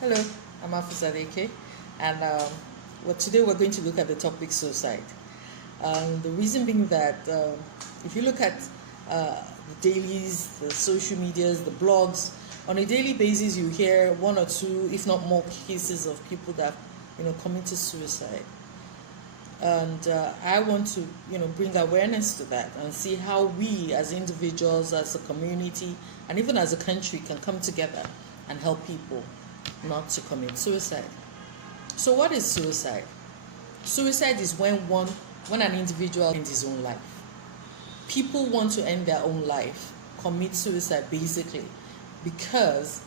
Hello, I'm Afuzadeke, and today we're going to look at the topic suicide. The reason being that if you look at the dailies, the social medias, the blogs, on a daily basis you hear one or two, if not more, cases of people that committed suicide. And I want to bring awareness to that and see how we as individuals, as a community, and even as a country can come together and help people not to commit suicide. So what is suicide? Suicide is when an individual ends his own life. People want to end their own life, commit suicide basically because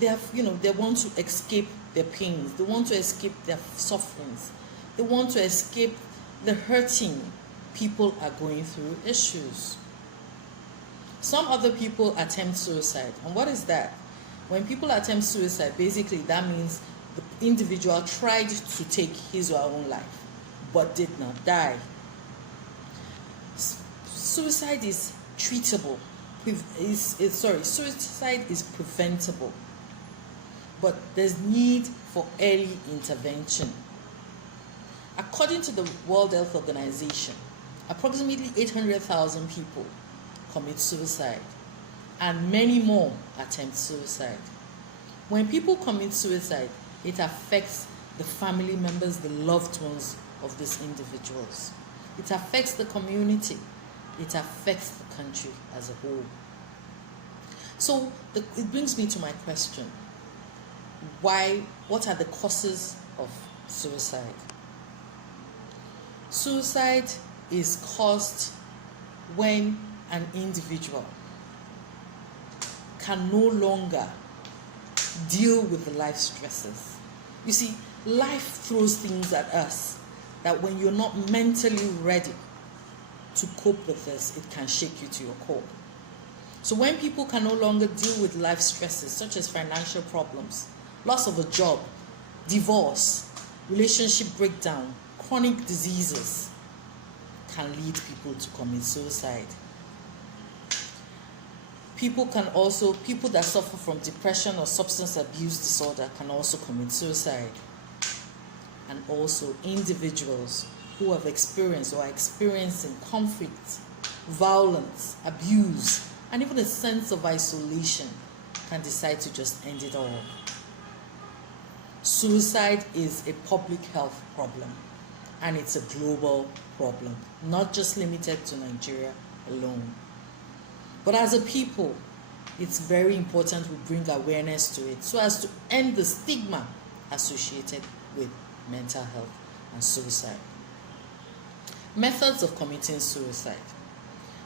they want to escape their pains, they want to escape their sufferings, they want to escape the hurting people are going through issues. Some other people attempt suicide. And what is that? When people attempt suicide, basically that means the individual tried to take his or her own life but did not die. Suicide is treatable. Suicide is preventable, but there's need for early intervention. According to the World Health Organization, approximately 800,000 people commit suicide, and many more attempt suicide. When people commit suicide, it affects the family members, the loved ones of these individuals. It affects the community. It affects the country as a whole. So it brings me to my question. What are the causes of suicide? Suicide is caused when an individual can no longer deal with the life stresses. You see, life throws things at us that when you're not mentally ready to cope with this, it can shake you to your core. So when people can no longer deal with life stresses such as financial problems, loss of a job, divorce, relationship breakdown, chronic diseases can lead people to commit suicide. People that suffer from depression or substance abuse disorder can also commit suicide. And also individuals who have experienced or are experiencing conflict, violence, abuse, and even a sense of isolation can decide to just end it all. Suicide is a public health problem, and it's a global problem, not just limited to Nigeria alone. But as a people, it's very important we bring awareness to it so as to end the stigma associated with mental health and suicide. Methods of committing suicide.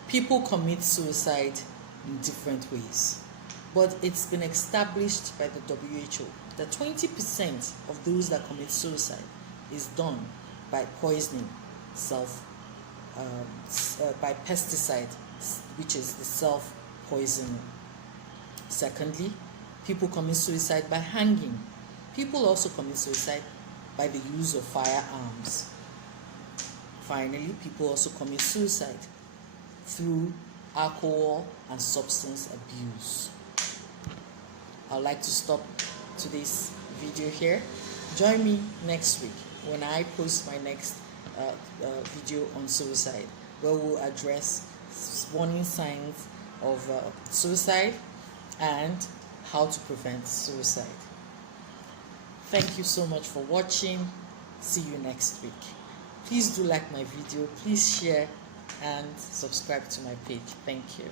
People commit suicide in different ways, but it's been established by the WHO that 20% of those that commit suicide is done by poisoning by pesticide, which is the self-poisoning. Secondly, people commit suicide by hanging. People also commit suicide by the use of firearms. Finally, people also commit suicide through alcohol and substance abuse. I'd like to stop today's video here. Join me next week when I post my next video on suicide, where we'll address warning signs of suicide and how to prevent suicide. Thank you so much for watching. See you next week. Please do like my video, please share and subscribe to my page. Thank you.